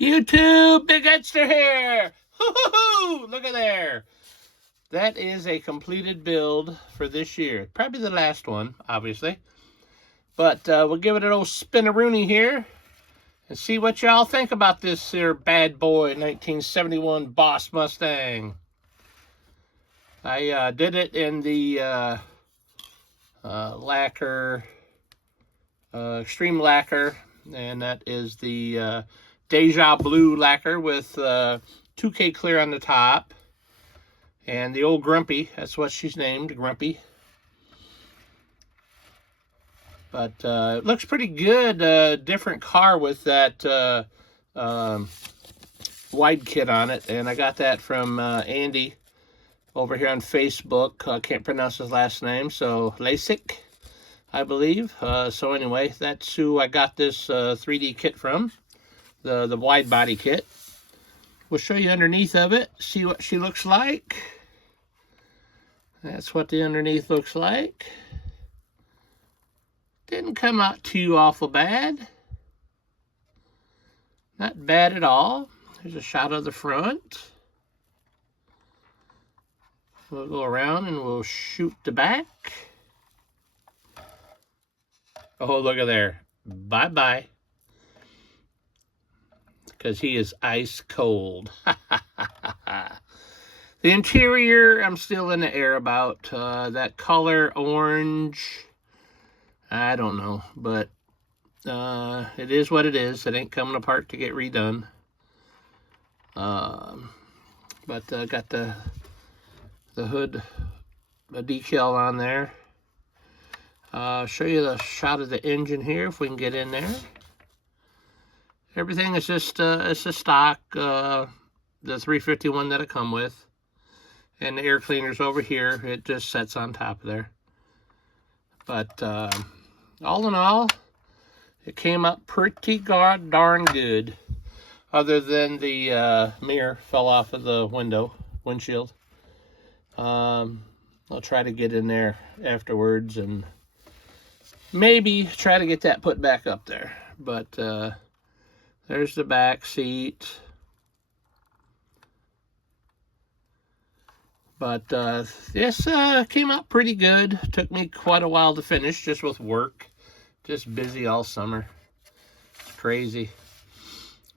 YouTube, Big Edster here. Hoo-hoo-hoo! Look at there. That is a completed build for this year. Probably the last one, obviously. But we'll give it an old spin-a-rooney here and see what y'all think about this here bad boy 1971 Boss Mustang. I did it in the lacquer, extreme lacquer, and that is the Deja Blue lacquer with 2K clear on the top. And the old Grumpy, that's what she's named, Grumpy. But it looks pretty good. Different car with that wide kit on it. And I got that from Andy over here on Facebook. I can't pronounce his last name, so Lasik, I believe. So anyway, that's who I got this 3D kit from, the wide body kit. We'll show you underneath of it, see what she looks like. That's what the underneath looks like. Didn't come out too awful bad. Not bad at all. There's a shot of the front. We'll go around and we'll shoot the back. Oh, look at there. Bye-bye. Because he is ice cold. The interior, I'm still in the air about. That color, orange, I don't know. But it is what it is. It ain't coming apart to get redone. But got the hood, the decal on there. Show you the shot of the engine here if we can get in there. Everything is just it's a stock, the 351 that it come with. And the air cleaner's over here. It just sets on top of there. But all in all, it came out pretty darn good. Other than the mirror fell off of the windshield. I'll try to get in there afterwards and maybe try to get that put back up there. But there's the back seat. But this came out pretty good. Took me quite a while to finish, just with work. Just busy all summer. Crazy.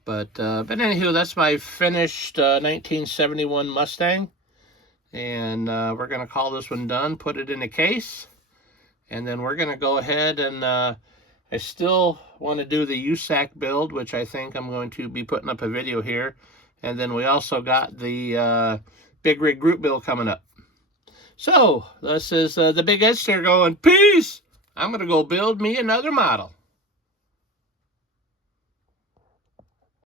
But anywho, that's my finished 1971 Mustang. And we're going to call this one done, put it in a case. And then we're going to go ahead and I still want to do the USAC build, which I think I'm going to be putting up a video here. And then we also got the Big Rig Group build coming up. So, this is the Big Edster going, peace! I'm going to go build me another model.